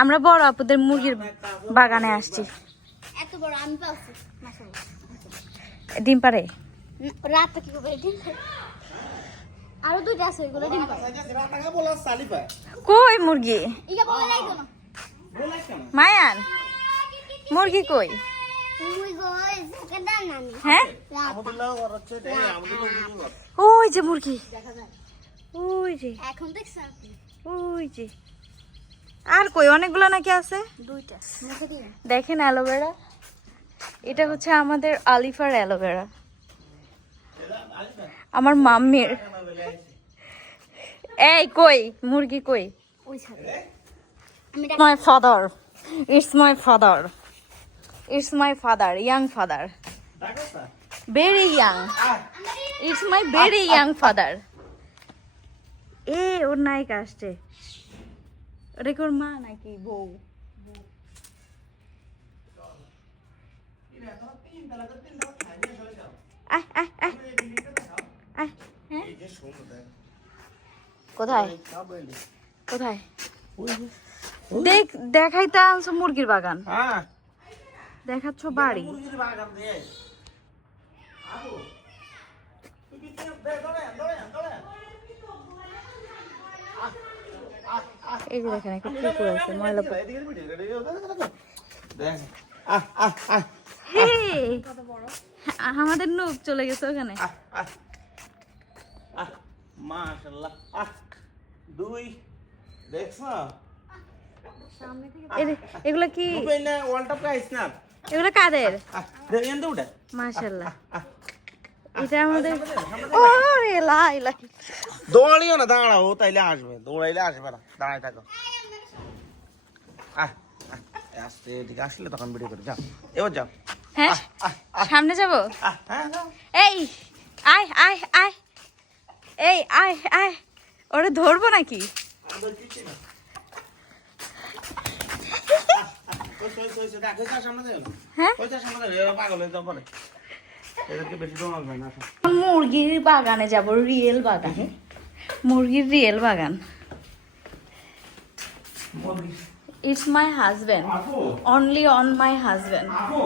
আমরা বড় আপুদের মুরগির বাগানে আসছি। এত বড় আমি পাচ্ছি ডিম পারে? কি ডিম আরও দুইটা আছে ওইগুলো ডিম কই মুরগি? ইয়া বলে মায়ান মুরগি কই? হ্যাঁ। ওই যে মুরগি। ওই যে। এখন দেখছ ওই যে। আর কই অনেকগুলো নাকি আছে? দুইটা। দেখেন অ্যালোভেরা। এটা হচ্ছে আমাদের আলিফার অ্যালোভেরা। আমার মাম্মির। এই কই মুরগি কই? My father it's my father it's my father young father? Very young it's my very young father এ ওর নায়িকা আসছে। ওটা কি ওর মা নাকি বউ হ্যাঁ। কোথায় কোথায়। দেখ দেখাইতে মুরগির বাগান হ্যাঁ দেখাচ্ছ বাড়ি বাগান দিয়ে। আবু। তুই কি তুই- দে, দৌড়ে, দৌড়ে, দৌড়ে। এই যে দেখেন একটা পুকুর আছে ময়লা পুকুর এদিকে এদিকে, এদিকে, এদিকে, এদিকে, আহ, আহ, হে, আমাদের নূপ চলে গেছে ওখানে। আহ, আহ। আহ, মাশাআল্লাহ। আহ, দুই। দেখছ এগুলো কি? এগুলো কাদের? আহ, দে, এনে উঠে মাশাল্লাহ আহ। এটা আমাদের লাই লাই দৌড়ালিও না দাঁড়াও তাইলে আসবে দৌড়াইলে আসবে না দাঁড়াই থাকো আহ আসতে এদিকে আসলে তখন ভিডিও করে যাও এবার যাও হ্যাঁ সামনে যাব আহ, হ্যাঁ এই আয় আয় আয় এই আয় আয় ওরে ধরবো নাকি হ্যাঁ ওই সামনে যাও, পাগল হয়ে যাও মুরগির বাগানে যাব রিয়েল বাগানে। মুরগির রিয়েল বাগান। It's my husband only on my আপু।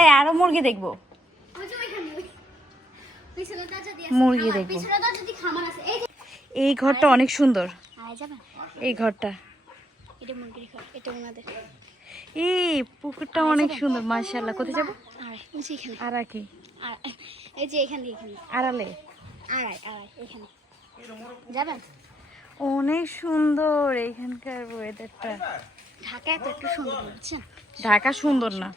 আরও মুরগি দেখব। মুরগি দেখব। এই ঘরটা অনেক সুন্দর। এই ঘরটা। এটা মুরগির ঘর এটা ওনাদের। এই পুকুরটা অনেক সুন্দর মাশাআল্লাহ। কোথায় যাব? আর কি এই যে এখানে এখানে। আড়ালে? আড়াই আড়াই এখানে। যাবেন? অনেক সুন্দর এখানকার ওয়েদারটা ঢাকা একটু সুন্দর ঢাকা সুন্দর না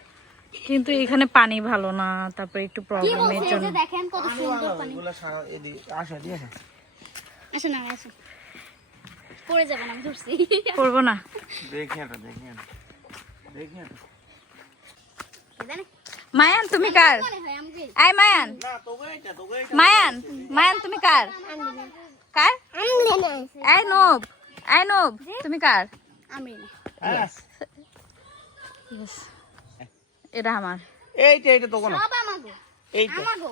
কিন্তু এখানে পানি ভালো না তারপর একটু প্রবলেমের জন্য। দেখেন কত সুন্দর পানি। আসো, আসো। না আসো পড়ে যাবেন আমি ধরছি। করব না? দেখি এটা, দেখি এটা। দেখি এটা। জানেন মায়ান তুমি কার? আই মায়ান। না, তোকে এটা, তোকে এটা। মায়ান মায়ান তুমি কার? কার? আই নোব আই নোব তুমি কার? আমি। এটা আমার। এইটা, এইটা তোকে না। সব আমাগো এইটা, আমাগো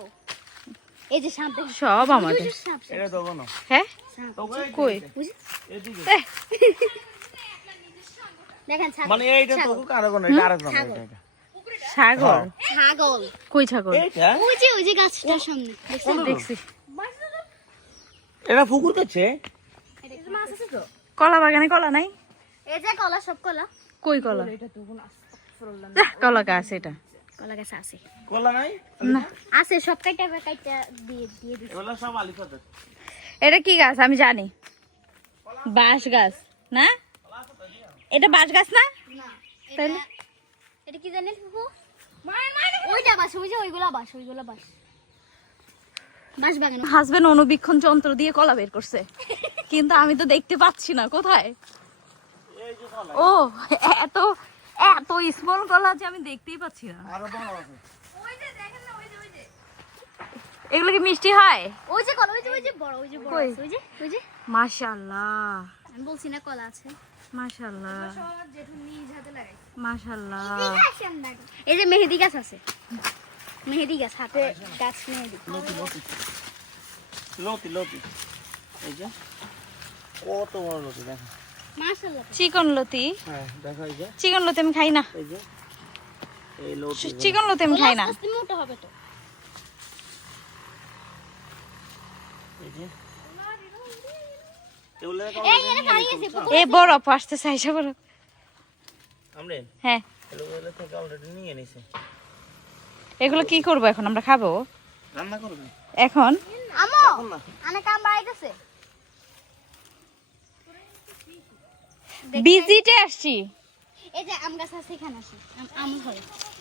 এই যে সাপ দেখো সব আমাদের এটা তোকে না। হ্যাঁ? কই? বুঝি এদিকে। এহ, দেখেন ছাগল। মানে এইটা কোনো, এটা এটা। সাগর ছাগল। কই ছাগল? এইটা? ওই যে ওই যে গাছটার সামনে। দেখছি। এটা পুকুর কাছে? এটা মাছ আছে তো? কলা বাগানে কলা নাই? এই যে কলা সব কলা। কই কলা? কলা গাছ এটা। কলা গাছ আছে। কলা নাই? না। আছে সব কাইটা কাইটা দিয়ে দিয়ে দিছি। এগুলো সব আলিফাতে এটা কি গাছ? আমি জানি। বাঁশ গাছ না? এটা বাঁশ গাছ না? না এটা এটা কি জানেন ওইটা বাস ওই যে ওইগুলা বাস ওইগুলা বাস বাস বাগান। হাজবেন্ড অনুবীক্ষণ যন্ত্র দিয়ে কলা বের করছে। কিন্তু আমি তো দেখতে পাচ্ছি না কোথায়? ও এত এত স্মল কলা যে আমি দেখতেই পাচ্ছি না। আরও বড় আছে এগুলো কি মিষ্টি হয়? ওই যে কলা ওই যে ওই যে বড় ওই যে বড় কই? ওই যে ওই যে। মাশাল্লাহ আমি বলছি না কলা আছে। এই যে মেহেদি গাছ আছে। মেহেদি গাছ হাতে গাছ মেহেদি। লতি লতি। লতি লতি। এই যে কত বড় লতি দেখো। চিকন লতি। হ্যাঁ দেখো এই যে। চিকন লতি আমি খাই না। এই যে এই লতি চিকন লতি আমি খাই না। মোটা হবে তো এই যে এগুলো দেখো এই এখানে দাঁড়িয়ে আছে এ বড় পাশতে চাইছে বড়। আমরা? হ্যাঁ। এগুলো থেকে অলরেডি নিয়ে নিছে। এগুলো কি করব এখন? আমরা খাব? রান্না করবে? এখন? আমো আনে কাম বাড়াইতেছে বিজিটে আসছি। এই যে আম গাছ আছে এখানে আছে আম- আম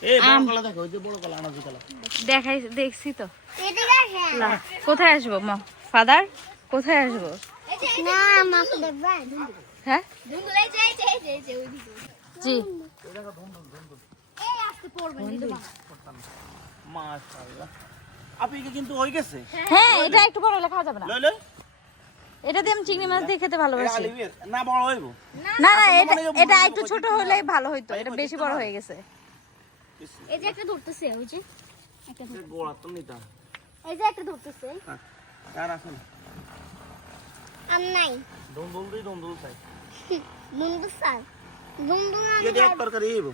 এই বড় কলা দেখো ওই যে বড় কলা আনাজি কলা। দেখাই দেখছি তো। এদিকে আসে না কোথায় আসব মা? ফাদার কোথায় আসব? না মাকে দেখবে হ্যাঁ? ধুন্দুল এই যে এই যে এই যে এই যে ওইদিকে জি। এই আস্তে পড়বে মাশাআল্লাহ। আপনি কিন্তু হয়ে গেছে? হ্যাঁ এটা একটু বড় হলে খাওয়া যাবে না। লই লই। এটা দিয়ে আমি চিংড়ি মাছ দিয়ে খেতে ভালোবাসি। না বড় হইব। না না এটা এটা একটু ছোট হলেই ভালো হইতো এটা বেশি বড় হয়ে গেছে। এই যে একটা ধরতেছে ওই যে। একটা ধর- গোড়া তো নিতা। এই যে একটা ধরতেছে। হ্যাঁ আর আসেন। আম নাই দন্দুল দিই দন্দুল চাই। দুন্দু স্যার দুন্দু যদি এক তরকারি হইব।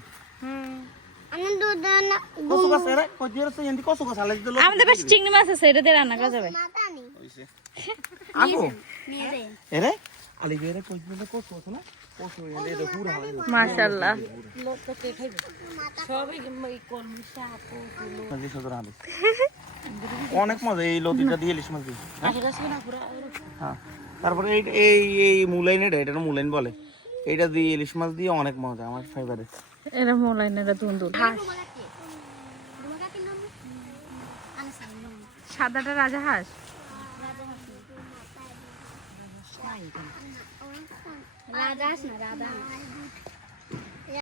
আমি দুধ না। কসু গাছ কই দিয়ে তো এন্ডি কসু গাছ আলাই দিল আমাদের বেশ চিংড়ি মাছ আছে এটা দিয়ে রান্না করা যাবে। মাথা নেই হইছে। আগো নিয়ে যাই এরে আলিবের কই দিয়ে কসু আছে না? কসু এলে এটা পুরা হয়। মাশাআল্লাহ। নদী সদর আলি অনেক মজা এই লতিটা দিয়ে ইলিশ মাছ দিয়ে। হ্যাঁ। তারপরে এই এই এই মুলাইন এটা এটা মুলাইন বলে। এটা দিয়ে ইলিশ মাছ দিয়ে অনেক মজা আমার ফেভারিট এটা মুলাইন এটা দুন্দুল হাঁস। সাদাটা রাজা হাঁস? রাজা হাঁস না রাধা